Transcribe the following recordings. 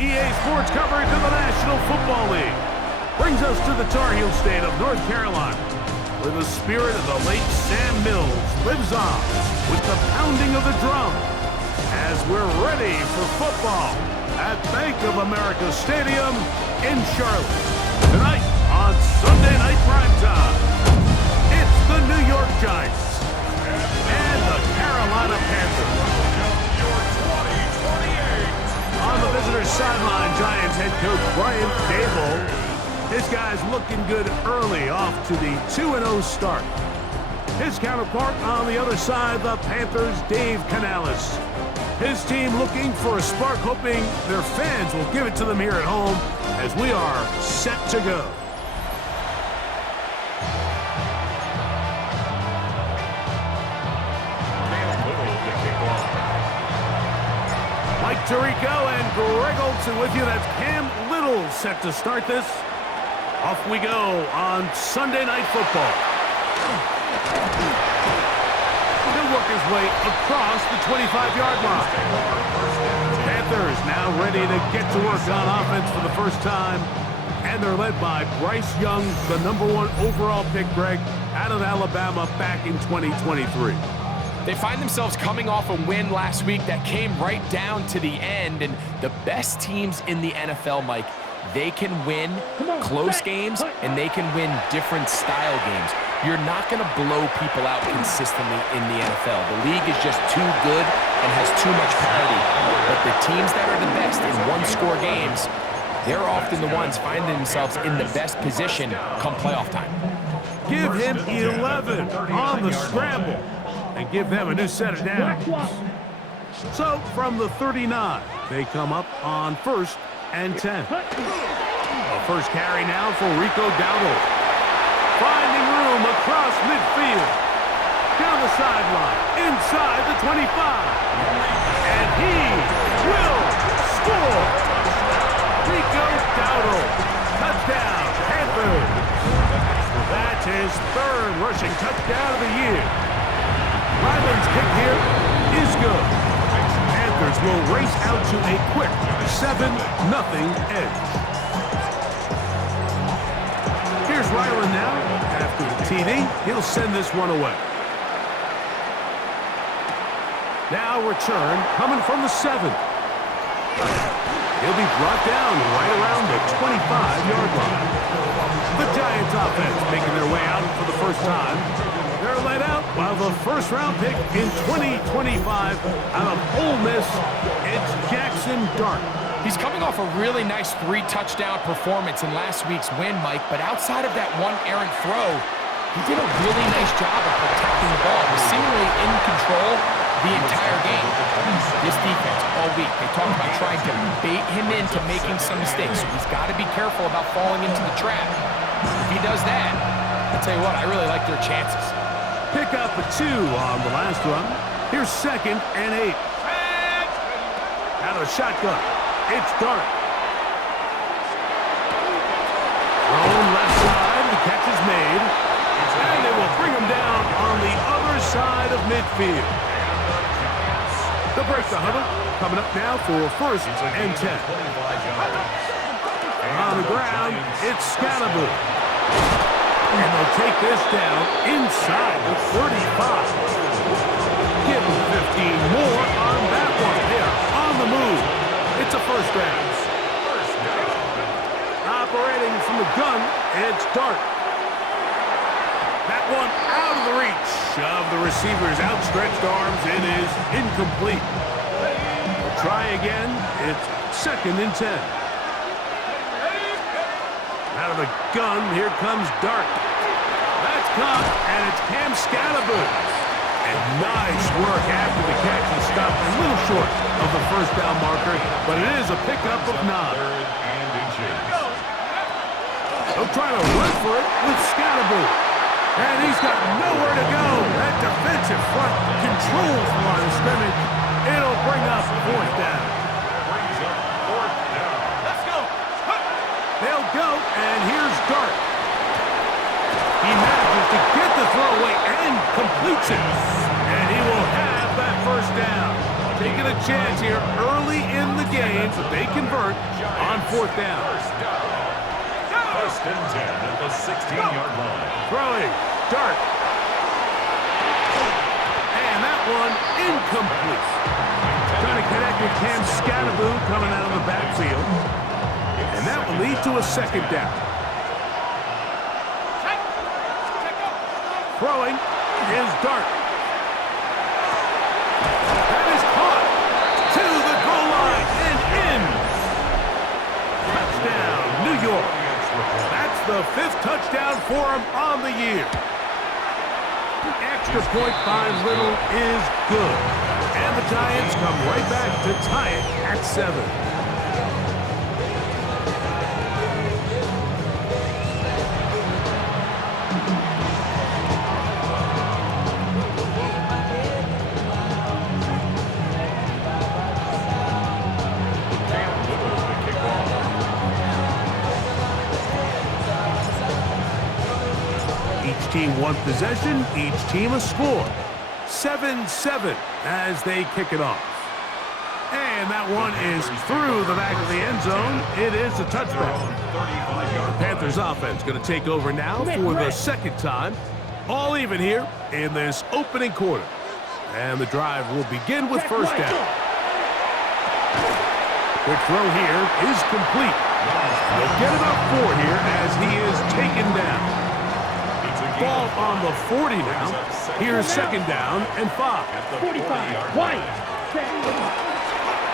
EA Sports coverage of the National Football League brings us to the Tar Heel state of North Carolina, where the spirit of the late Sam Mills lives on with the pounding of the drum as we're ready for football at Bank of America Stadium in Charlotte. Tonight on Sunday Night Primetime, it's the New York Giants and the Carolina Panthers. On the visitor's sideline, Giants head coach Brian Daboll. His guy's looking good early off to the 2-0 start. His counterpart on the other side, the Panthers' Dave Canales. His team looking for a spark, hoping their fans will give it to them here at home as we are set to go. Mike Tirico and Greg Olsen with you. That's Cam Little set to start this. Off we go on Sunday Night Football. He'll work his way across the 25-yard line. Panthers now ready to get to work on offense for the first time. And they're led by Bryce Young, the #1 overall pick, Greg, out of Alabama back in 2023. They find themselves coming off a win last week that came right down to the end, and the best teams in the NFL, Mike, they can win close games, and they can win different style games. You're not going to blow people out consistently in the NFL. The league is just too good and has too much parity. But the teams that are the best in one-score games, they're often the ones finding themselves in the best position come playoff time. Give him 11 on the scramble and give them a new set of downs. So from the 39, they come up on 1st and 10. A first carry now for Rico Dowdle. Finding room across midfield. Down the sideline, inside the 25. And he will score. Rico Dowdle. Touchdown, Panthers. That's his 3rd rushing touchdown of the year. Ryland's kick here is good. Panthers will race out to a quick 7-0 edge. Here's Ryland now. After the TD, he'll send this one away. Now return coming from the 7. He'll be brought down right around the 25-yard line. The Giants offense making their way out for the first time. They're led out by the first-round pick in 2025 out of Ole Miss. It's Jackson Dart. He's coming off a really nice 3-touchdown performance in last week's win, Mike, but outside of that one errant throw, he did a really nice job of protecting the ball. Was seemingly in control the entire game. This defense all week, they talked about trying to bait him into making some mistakes, so he's got to be careful about falling into the trap. If he does that, I'll tell you what, I really like their chances. Pick up a 2 on the last run. Here's 2nd and 8. Out of shotgun. It's Dart. Thrown left side. The catch is made. And they will bring him down on the other side of midfield. They'll break the huddle. Coming up now for 1st and 10. On the ground, it's Scalaboo. And they'll take this down inside the 35. Give them 15 more on that one. They're on the move. It's a first down. Operating from the gun, it's Dart. That one out of the reach of the receiver's outstretched arms. It is incomplete. They'll try again. It's 2nd and 10. Out of the gun, here comes Dart. That's caught, and it's Cam Scalaboo. And nice work after the catch. He stopped a little short of the first down marker, but it is a pickup of 9. They'll try to run for it with Scalaboo. And he's got nowhere to go. That defensive front controls the line of scrimmage. It'll bring up 4th down. They'll go, and here's Dart. He manages to get the throw away and completes it. And he will have that first down. taking a chance here early in the game, but they convert on 4th down. First and 10 at the 16-yard line. Throwing, Dart. And that one incomplete. Trying to connect with Cam Scatterboot coming out of the backfield. And that will lead to a 2nd down. Throwing is Dart. That is caught to the goal line and in. Touchdown, New York. That's the 5th touchdown for him on the year. Extra point by Little is good. And the Giants come right back to tie it at 7. Each team one possession, each team a score. 7-7 as they kick it off. And that one is through the back of the end zone. It is a touchdown. The Panthers offense going to take over now for the 2nd time. All even here in this opening quarter. And the drive will begin with 1st down. Quick throw here is complete. They'll get about 4 here as he is taken down. Ball on the 40 now. Here's 2nd down and 5. 45, White.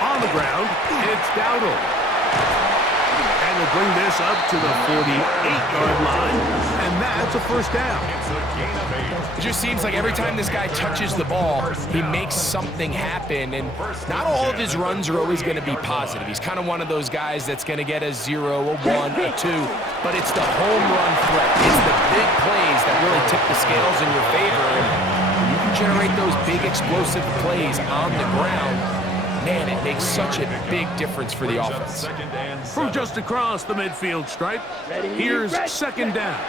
On the ground, it's Dowdle. And we'll bring this up to the 48-yard line, and that's a 1st down. It just seems like every time this guy touches the ball, he makes something happen, and not all of his runs are always going to be positive. He's kind of one of those guys that's going to get a 0, a 1, a 2, but it's the home run threat. It's the big plays that really tip the scales in your favor, and when you can generate those big explosive plays on the ground, man, it makes such a big difference for the offense. From just across the midfield stripe, here's 2nd down.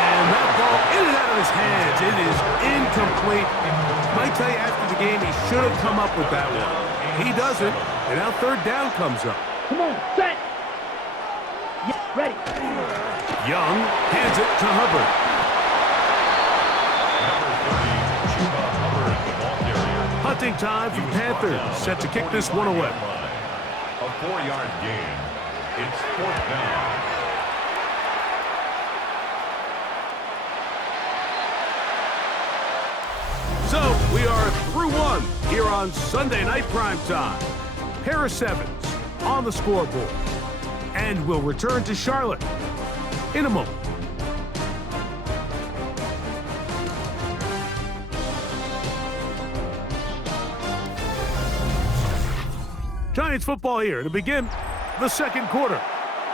And that ball in and out of his hands. It is incomplete. Might tell you after the game he should have come up with that one. He doesn't, and now 3rd down comes up. Come on, set. Yeah, ready. Young hands it to Hubbard. Hunting time for Panthers, set to kick this one away. A 4-yard gain. It's 4th down. So, we are through one here on Sunday Night Primetime. Pair of 7s on the scoreboard. And we'll return to Charlotte in a moment. Giants football here to begin the 2nd quarter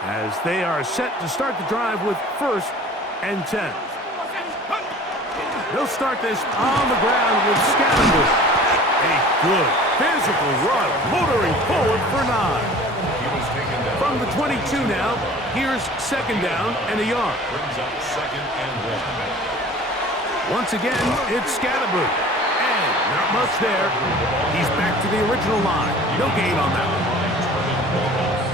as they are set to start the drive with 1st and 10. They'll start this on the ground with Scatterboot. A good physical run, motoring forward for 9. From the 22 now, here's 2nd down and a yard. Brings up 2nd and 1. Once again, it's Scatterboot. And not much there. He's back to the original line. No gain on that one.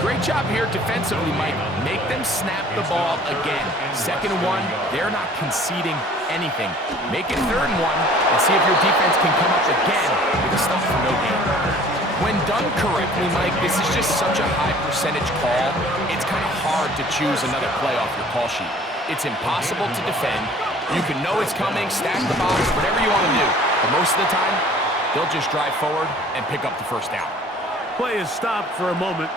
Great job here defensively, Mike. Make them snap the ball again. 2nd and 1, they're not conceding anything. Make it 3rd and 1 and see if your defense can come up again with a stop for no gain. When done correctly, Mike, this is just such a high percentage call. It's kind of hard to choose another play off your call sheet. It's impossible to defend. You can know it's coming, stack the box, whatever you want to do. But most of the time, they'll just drive forward and pick up the 1st down. Play is stopped for a moment.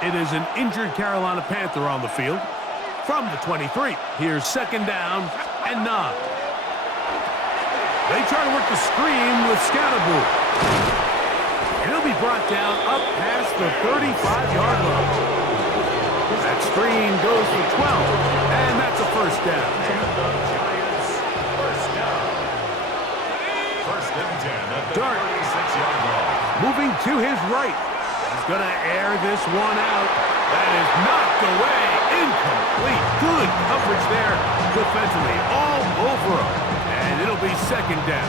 It is an injured Carolina Panther on the field. From the 23, here's 2nd down and 9. They try to work the screen with Scatterboot. And he'll be brought down up past the 35-yard line. That screen goes for 12, and that's a 1st down. First and 10 at the Dart 36-yard line. moving to his right. He's going to air this one out. That is knocked away. Incomplete. Good coverage there defensively all over him. And it'll be 2nd down.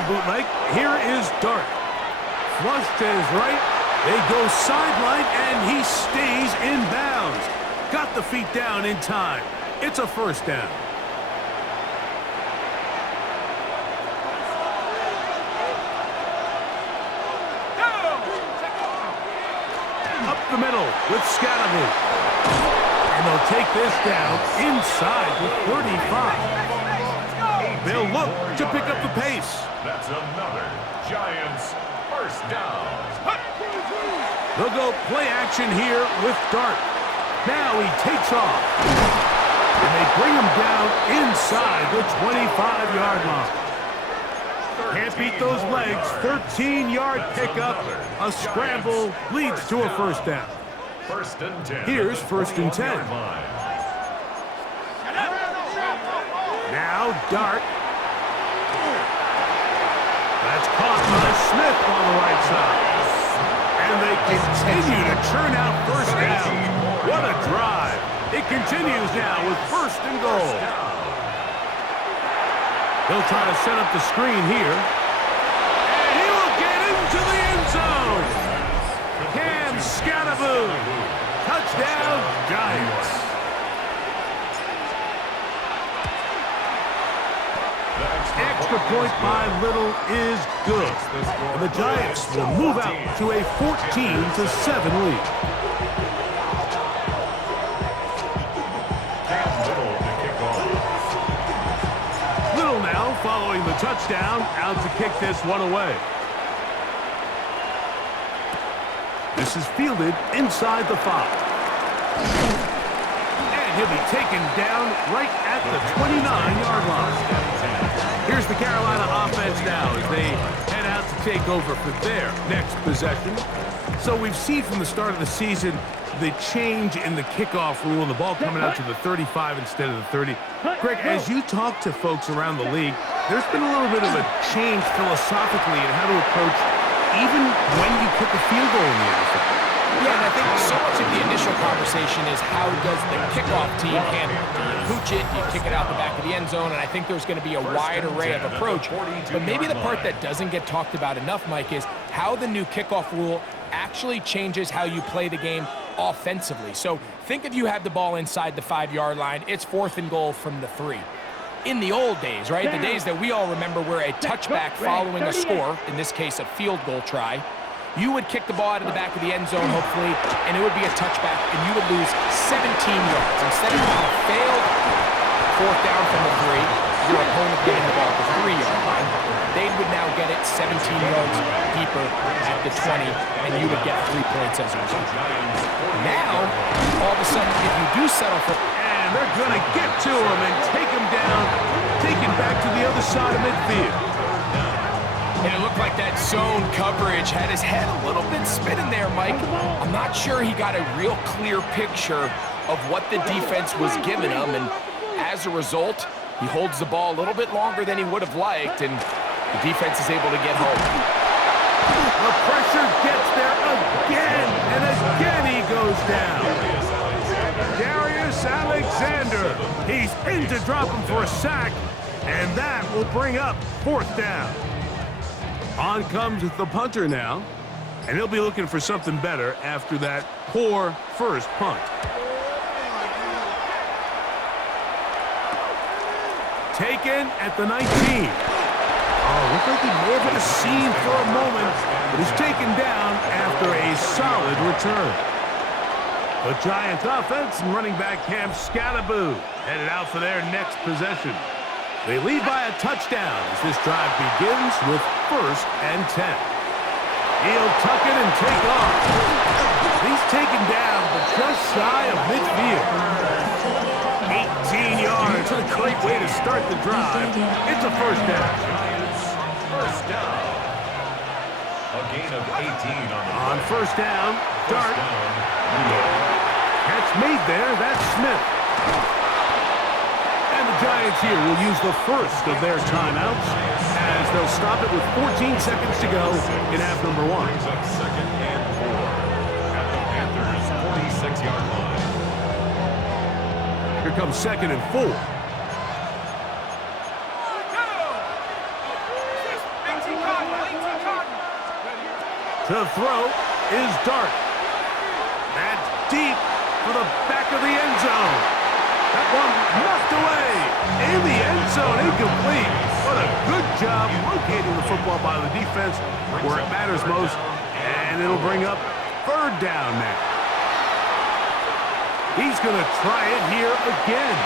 the bootleg. Here is Dart. Flush to his right. They go sideline, and he stays in bounds. Got the feet down in time. It's a first down. Up the middle with Scalaboo. And they'll take this down inside the 35. They'll look to pick up the pace. That's another Giants first down. They'll go play action here with Dart. Now he takes off. And they bring him down inside the 25-yard line. Can't beat those legs. 13-yard pickup. A scramble leads to a first down. First and 10. Here's first and 10. Now Dart. That's caught by Smith on the right side. And they continue to churn out first down. What a drive. It continues now with first and goal. They'll try to set up the screen here. And he will get into the end zone. Cam Scalaboo. Touchdown, Giants. Extra point by Little is good. And the Giants will move out to a 14-7 lead. Little now following the touchdown, out to kick this one away. This is fielded inside the 5. And he'll be taken down right at the 29-yard line. Here's the Carolina offense now as they head out to take over for their next possession. So we've seen from the start of the season the change in the kickoff rule and the ball coming out to the 35 instead of the 30. Greg, as you talk to folks around the league, there's been a little bit of a change philosophically in how to approach even when you kick a field goal in the NFL. Yeah, and I think so much of the initial conversation is how does the kickoff team handle it? Do you pooch it? Do you kick it out the back of the end zone? And I think there's going to be a wide array of approach. But maybe the part that doesn't get talked about enough, Mike, is how the new kickoff rule actually changes how you play the game offensively. So think if you have the ball inside the 5-yard line, it's 4th and goal from the 3. In the old days, right, the days that we all remember were a touchback following a score, in this case a field goal try, you would kick the ball out of the back of the end zone, hopefully, and it would be a touchback, and you would lose 17 yards. Instead of having a failed 4th down from the 3, your opponent getting the ball at the 3-yard line, they would now get it 17 yards deeper at the 20, and you would get 3 points as a result. Now, all of a sudden, if you do settle for... And they're going to get to him and take him down, take him back to the other side of midfield. And it looked like that zone coverage had his head a little bit spinning there, Mike. I'm not sure he got a real clear picture of what the defense was giving him, and as a result, he holds the ball a little bit longer than he would have liked, and the defense is able to get home. The pressure gets there again, and again he goes down. Darius Alexander, he's in to drop him for a sack, and that will bring up 4th down. On comes the punter now, and he'll be looking for something better after that poor first punt. Taken at the 19. Oh, looked like he may have hit a seam for a moment, but he's taken down after a solid return. The Giants offense and running back Cam Scalaboo headed out for their next possession. They lead by a touchdown as this drive begins with 1st and 10. He'll tuck it and take off. He's taken down, but just shy of midfield. 18 yards, a great way to start the drive. It's a first down. First down. A gain of 18 on first down. Dart. Catch made there. That's Smith. And the Giants here will use the first of their timeouts as they'll stop it with 14 seconds to go in half number 1. Brings up 2nd and 4 at the Panthers' 46-yard line. Here comes 2nd and 4. To throw is Dart. That's deep for the back of the end zone. That one knocked away in the end zone, incomplete. What a good job locating the football by the defense where it matters most, and it'll bring up third down now. He's going to try it here again.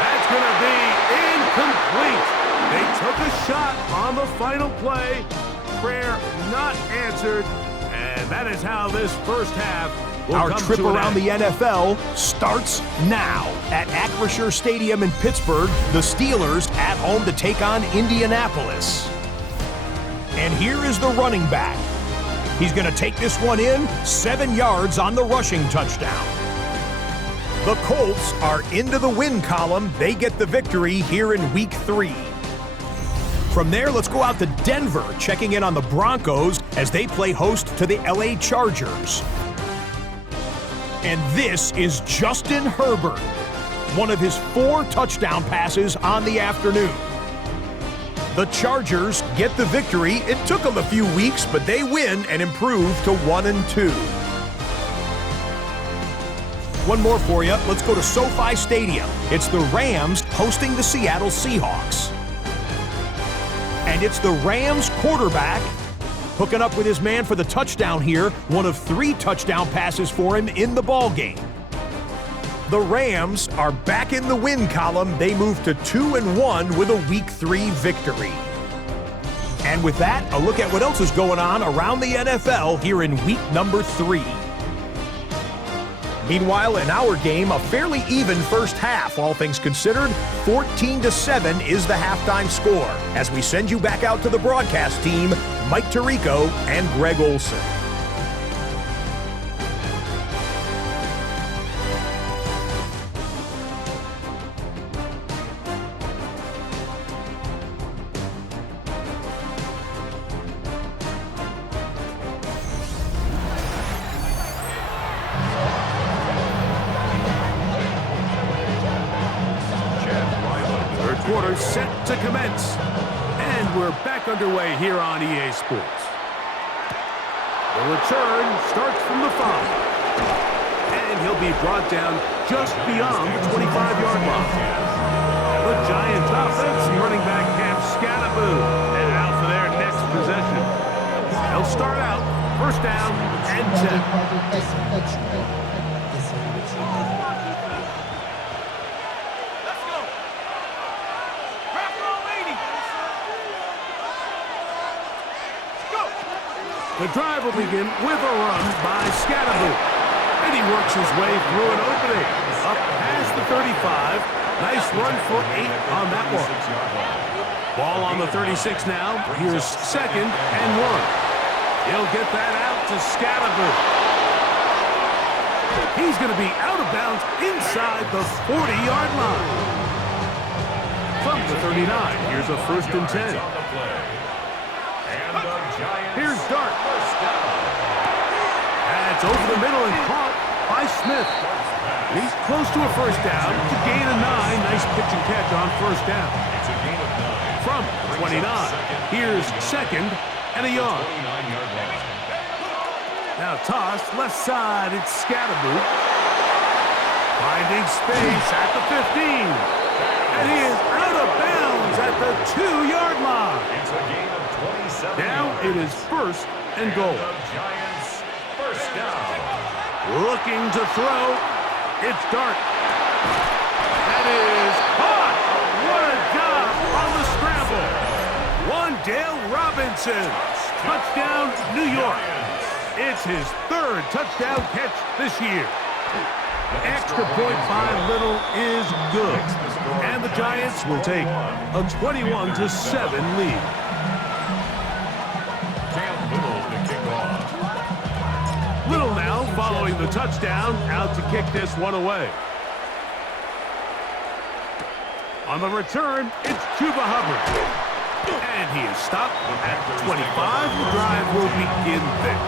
That's going to be incomplete. They took a shot on the final play. Prayer not answered, and that is how this first half will Our come trip to an around end. the NFL starts now. At Acrisure Stadium in Pittsburgh, the Steelers at home to take on Indianapolis. And here is the running back. He's going to take this one in, 7 yards on the rushing touchdown. The Colts are into the win column. They get the victory here in Week 3. From there, let's go out to Denver, checking in on the Broncos as they play host to the LA Chargers. And this is Justin Herbert, one of his 4 touchdown passes on the afternoon. The Chargers get the victory. It took them a few weeks, but they win and improve to 1-2. One more for you. Let's go to SoFi Stadium. It's the Rams hosting the Seattle Seahawks. And it's the Rams quarterback hooking up with his man for the touchdown here. One of 3 touchdown passes for him in the ballgame. The Rams are back in the win column. They move to 2-1 with a Week 3 victory. And with that, a look at what else is going on around the NFL here in week number 3. Meanwhile, in our game, a fairly even first half, all things considered. 14-7 is the halftime score. As we send you back out to the broadcast team, Mike Tirico and Greg Olson. Quarter set to commence. And we're back underway here on EA Sports. The return starts from the 5. And he'll be brought down just beyond the 25-yard line. The Giants offense running back Cam Scatterboo headed out for their next possession. They'll start out first down and 10. The drive will begin with a run by Scatterboo. And he works his way through an opening. Up past the 35. Nice run for 8 on that one. Ball on the 36 now. Here's 2nd and 1. He'll get that out to Scatterboo. He's going to be out of bounds inside the 40-yard line. From the 39, here's a 1st and 10. Here's Dart. That's over the middle and caught by Smith. He's close to a first down to gain a 9. Nice pitch and catch on first down. From 29, here's 2nd and a yard. Now tossed left side, it's Scatterboo. Finding space at the 15. And he is out of bounds at the 2-yard line. It's a gain of 27. Now it is 1st and goal. Giants first down. Looking to throw. It's Dart. That is caught. What a job on the scramble. Wandale Robinson. Touchdown, New York. It's his 3rd touchdown catch this year. Extra point by Little is good. And the Giants will take a 21-7 lead. Little now following the touchdown, out to kick this one away. On the return, it's Chuba Hubbard. And he is stopped at the 25. The drive will begin there.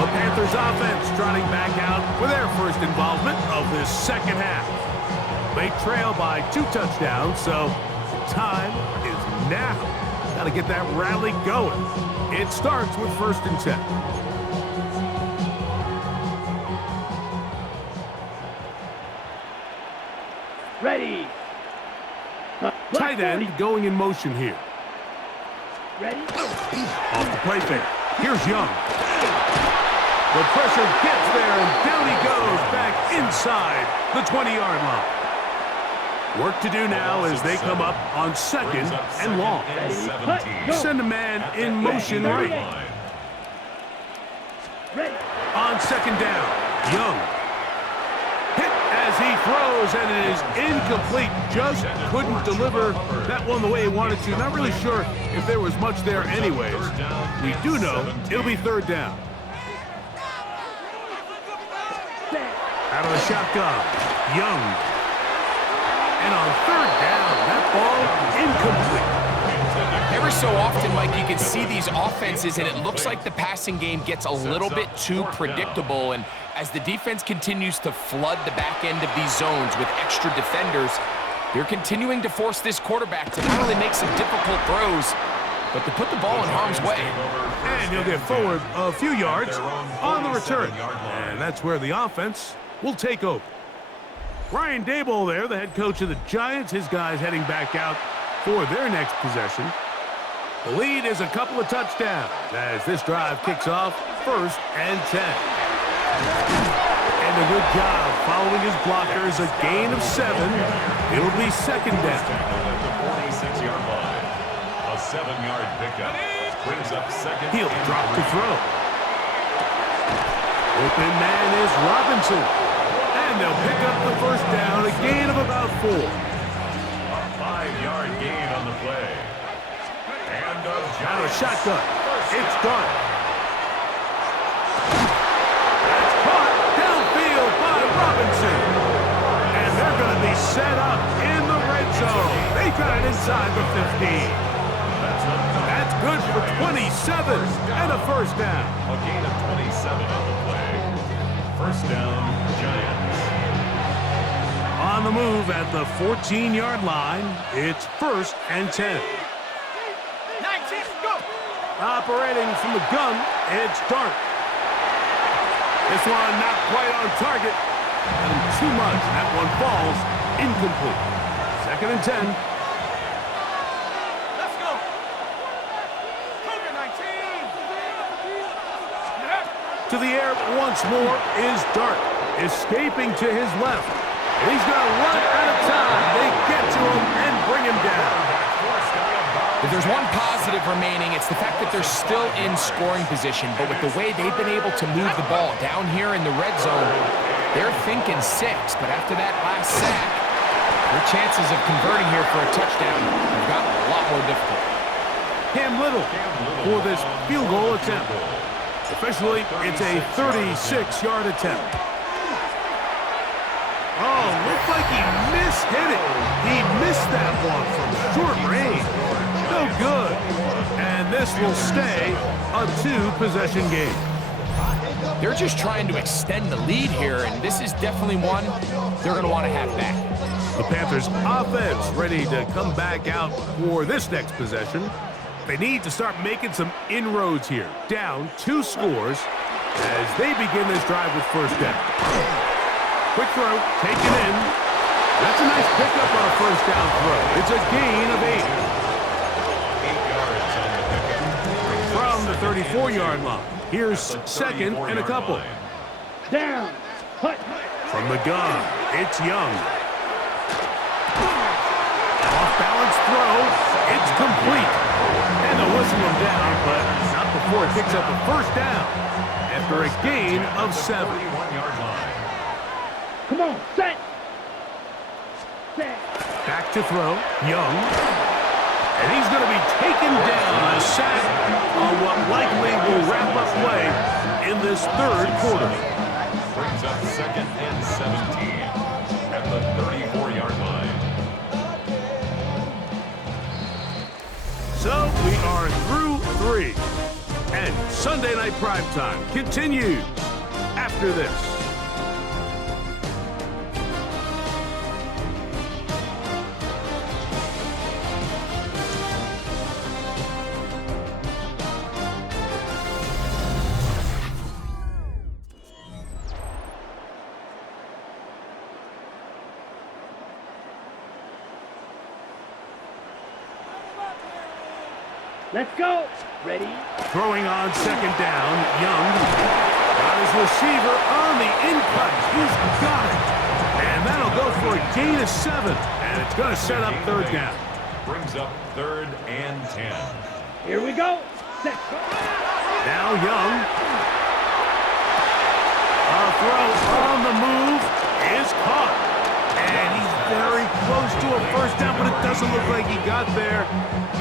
The Panthers offense trotting back out for their first involvement of this second half. They trail by 2 touchdowns, so time is now. Got to get that rally going. It starts with 1st and 10. Ready. Tight end going in motion here. Ready. Off the play fake. Here's Young. The pressure gets there, and down he goes back inside the 20-yard line. Work to do now as they come up on 2nd and long. Send a man in motion right. Ready. On 2nd down, Young. Hit as he throws, and it is incomplete. Just couldn't deliver that one the way he wanted to. Not really sure if there was much there anyways. We do know it'll be 3rd down. Out of the shotgun, Young. And on 3rd down, that ball incomplete. Every so often, Mike, you can see these offenses, and it looks like the passing game gets a little bit too predictable. And as the defense continues to flood the back end of these zones with extra defenders, they're continuing to force this quarterback to not only make some difficult throws, but to put the ball in harm's way. And he'll get forward a few yards on the return. And that's where the offense will take over. Brian Daboll there, the head coach of the Giants. His guys heading back out for their next possession. The lead is a couple of touchdowns as this drive kicks off 1st and 10. And a good job following his blockers, a gain of 7. It'll be 2nd down. The 46-yard line. A 7-yard pickup brings up 2nd. He'll drop to throw. Open man is Robinson. And they'll pick up the 1st down, a gain of about 4. A 5-yard gain on the play. And Out of shotgun. It's done. That's caught downfield by Robinson. And they're going to be set up in the red zone. They got it inside the 15. That's good for 27 and a 1st down. A gain of 27 on the play. 1st down, Giants. On the move at the 14-yard line, it's 1st and 10. 19, go. Operating from the gun, it's Dart. This one not quite on target. Got him too much. That one falls incomplete. 2nd and 10. Let's go. Cougar 19. To the air once more is Dart. Escaping to his left. He's going to run out of time. They get to him and bring him down. If there's one positive remaining, it's the fact that they're still in scoring position. But with the way they've been able to move the ball down here in the red zone, they're thinking 6. But after that last sack, their chances of converting here for a touchdown have gotten a lot more difficult. Cam Little for this field goal attempt. Officially, it's a 36-yard attempt. Oh, looked like he mishit it. He missed that one from short range. No good. And this will stay a 2-possession game. They're just trying to extend the lead here, and this is definitely one they're going to want to have back. The Panthers offense ready to come back out for this next possession. They need to start making some inroads here. Down 2 scores as they begin this drive with 1st down. Quick throw, taken in. That's a nice pickup on a 1st down throw. It's a gain of 8. 8 yards on the pickup. From the 34-yard line, here's 2nd and a couple. Down. Hut. From the gun, it's Young. Off-balance throw, it's complete. And they'll whistle him down, but not before it picks up a 1st down after a gain of 7. 41-yard line. Come on, set. Set. Back to throw, Young. And he's going to be taken down, a sack on what likely will wrap up play in this 3rd quarter. Brings up 2nd and 17 at the 34-yard line. So we are through 3. And Sunday Night Primetime continues after this. Let's go. Ready? Throwing on second down, Young. Got his receiver on the in-cut. He's got it. And that'll go for a gain of 7. And it's going to set up third down. Brings up 3rd and 10. Here we go. Set. Now Young. A throw on the move is caught. And he's very close to a first down, but it doesn't look like he got there.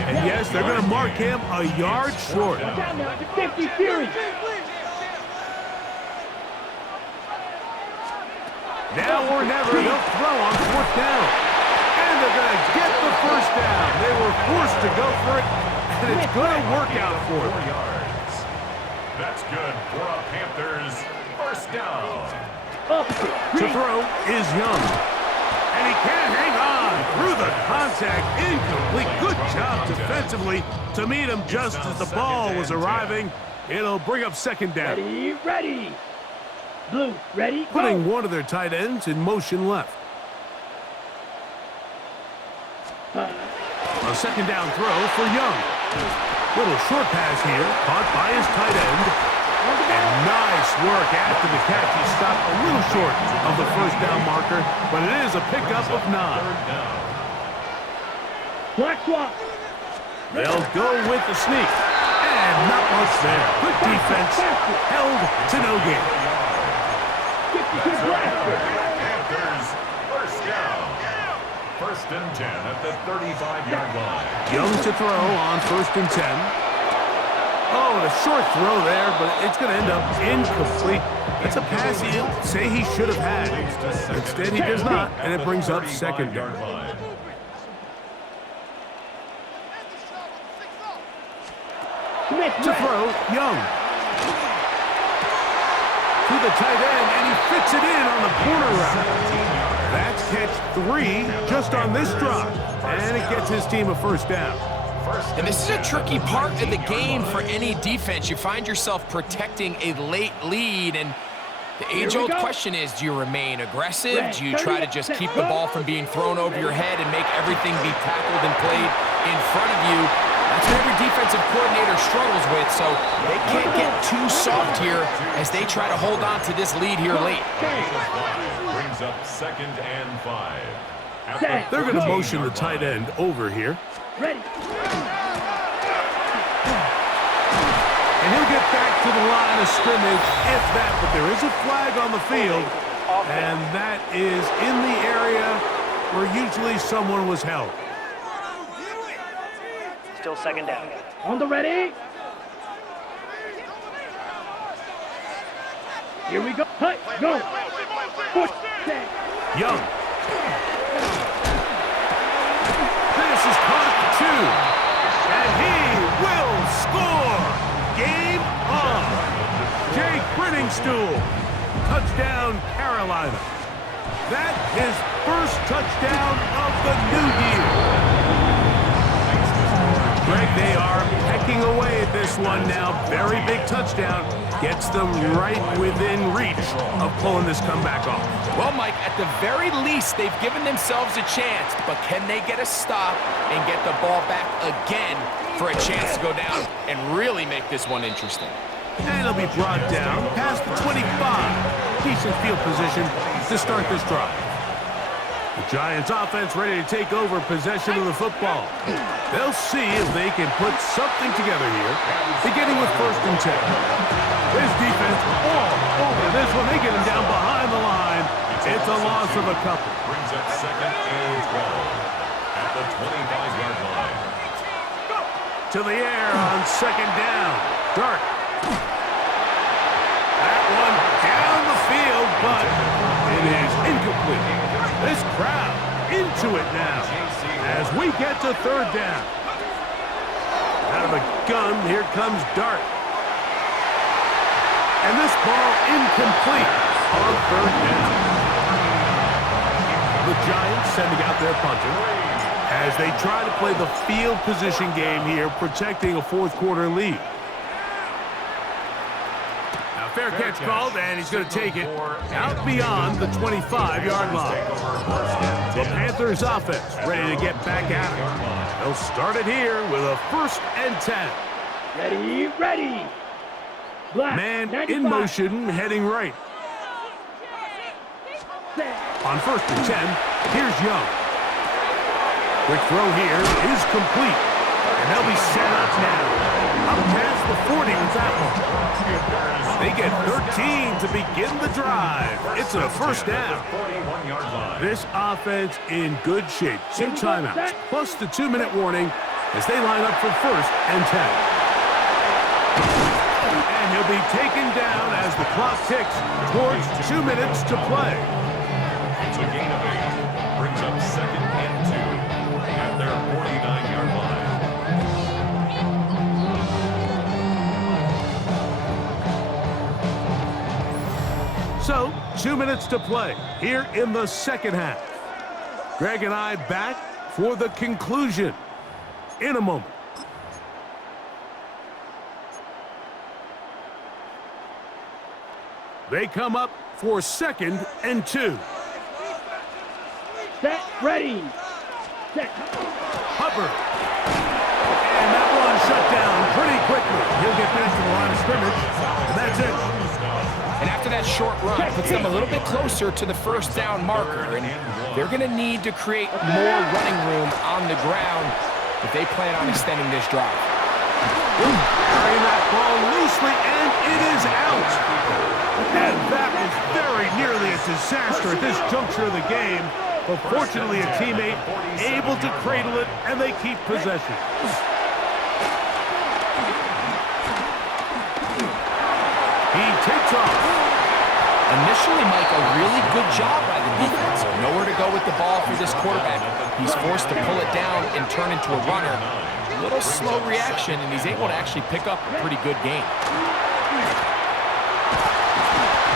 And yes, they're going to mark him a yard short. Down now to 50 Fury. Now or never, they'll throw on 4th down. And they're going to get the first down. They were forced to go for it, and it's going to work out for 4 them. yards. That's good for a Panthers first down. To throw is Young. And he can't hang on through the contact. Incomplete. Good job defensively to meet him just as the ball was arriving. It'll bring up second down. Ready, ready. Blue, ready, go. Putting one of their tight ends in motion left. A second down throw for Young. Little short pass here, caught by his tight end. And nice work after the catch. He stopped a little short of the first down marker, but it is a pickup of 9. Black swap. They'll go with the sneak. And not much there. Good defense. Held to no gain. 52 blaster. Panthers first down. 1st and 10 at the 35-yard line. Young to throw on 1st and 10. Oh, and a short throw there, but it's going to end up incomplete. It's a pass he'll say he should have had. Instead, he does not, and it brings up second down. Smith, To throw, Young. To the tight end, and he fits it in on the corner route. That's catch 3 just on this drop, and it gets his team a first down. And this is a tricky part of the game for any defense. You find yourself protecting a late lead, and the age-old question is, do you remain aggressive? Do you try to just keep the ball from being thrown over your head and make everything be tackled and played in front of you? That's what every defensive coordinator struggles with, so they can't get too soft here as they try to hold on to this lead here late. Brings up 2nd and 5. They're going to motion the tight end over here. ready. And he'll get back to the line of scrimmage, if that, but there is a flag on the field, and that is in the area where usually someone was held. Still second down. On the ready. Here we go. Hut, go. Foot, set. Young. This is caught 2, and he will score. Game on. Jake Brenningstool. Touchdown, Carolina. That his first touchdown of the new year. Greg, they are pecking away at this one now. Very big touchdown. Gets them right within reach of pulling this comeback off. Well, Mike, at the very least, they've given themselves a chance, but can they get a stop and get the ball back again for a chance to go down and really make this one interesting? And it'll be brought down past the 25. Decent field position to start this drive. The Giants offense ready to take over possession of the football. They'll see if they can put something together here, beginning with 1st and 10. This defense all over this one. They get him down behind the line. It's a loss of a couple. Brings up 2nd and 12 at the 25-yard line. To the air on 2nd down. Dart. That one down the field, but it is incomplete. This crowd into it now as we get to 3rd down. Out of a gun, here comes Dart. And this ball incomplete on 3rd down. The Giants sending out their punter as they try to play the field position game here, protecting a 4th quarter lead. Now, fair catch called, and he's going to take it out beyond the 25-yard line. The Panthers offense ready to get back at it. They'll start it here with a 1st and 10. Ready, ready. Black, Man 95. in motion, heading right. Set. On 1st and 10, here's Young. Quick throw here is complete. And they'll be set up now. Up past the 40 with that one. They get 13 to begin the drive. It's a 1st down. 41-yard line. This offense in good shape. 2 timeouts, plus the 2-minute warning as they line up for 1st and 10. And he'll be taken down as the clock ticks towards 2 minutes to play. It's a gain of 8. Brings up 2nd and 2 at their 49-yard line. So, 2 minutes to play here in the 2nd half. Greg and I back for the conclusion in a moment. They come up for 2nd and 2. Set, ready. Set. Hubbard. And that one shut down pretty quickly. He'll get back to the line of scrimmage, and that's it. And after that short run, puts them a little bit closer to the 1st down marker. And they're going to need to create more running room on the ground if they plan on extending this drive. Carrying that ball loosely, and it is out. And that was very nearly a disaster at this juncture of the game. But fortunately, a teammate able to cradle it, and they keep possession. He takes off. Initially, Mike, a really good job by the defense. Nowhere to go with the ball for this quarterback. He's forced to pull it down and turn into a runner. A little slow reaction, and he's able to actually pick up a pretty good game.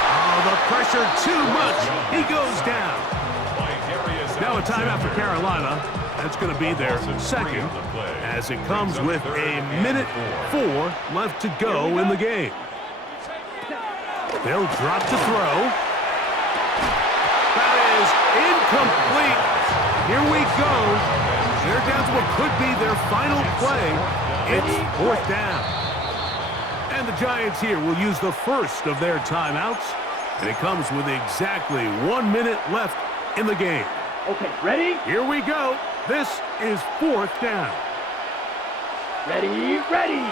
Oh, the pressure too much. He goes down. Now a timeout for Carolina. That's going to be their 2nd as it comes with a 1:04 left to go in the game. They'll drop to throw. That is incomplete. Here we go. They're down to what could be their final play. It's 4th down. And the Giants here will use the 1st of their timeouts. And it comes with exactly 1 minute left in the game. Okay, ready? Here we go. This is 4th down. Ready, ready.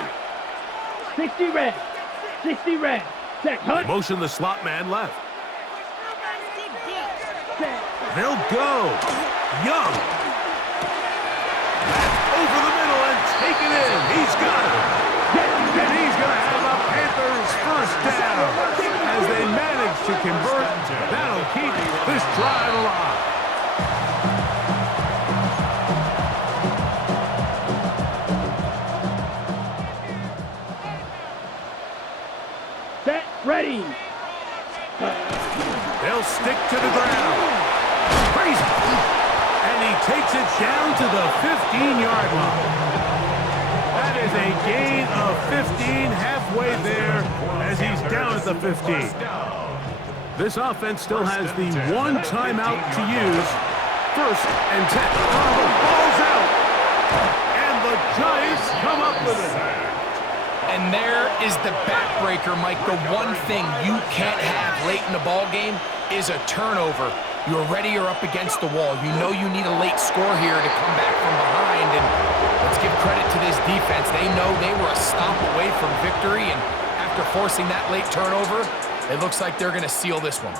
60 red. 60 red. Set, hunt. Motion the slot man left. Set. They'll go. Young. That's over the middle and taken in. He's got it. And he's going to have a Panthers 1st down. As they manage to convert, that'll keep this drive alive. Set, ready. They'll stick to the ground. Crazy. And he takes it down to the 15-yard line. That is a gain of 15, halfway there as he's down at the 15. This offense still has the 1 timeout to use. 1st and 10. Oh, the ball's out. And the Giants come up with it. And there is the backbreaker, Mike. The one thing you can't have late in the ball game is a turnover. You're ready or up against the wall. You know you need a late score here to come back from behind. And let's give credit to this defense. They know they were a stop away from victory. And after forcing that late turnover, it looks like they're going to seal this one.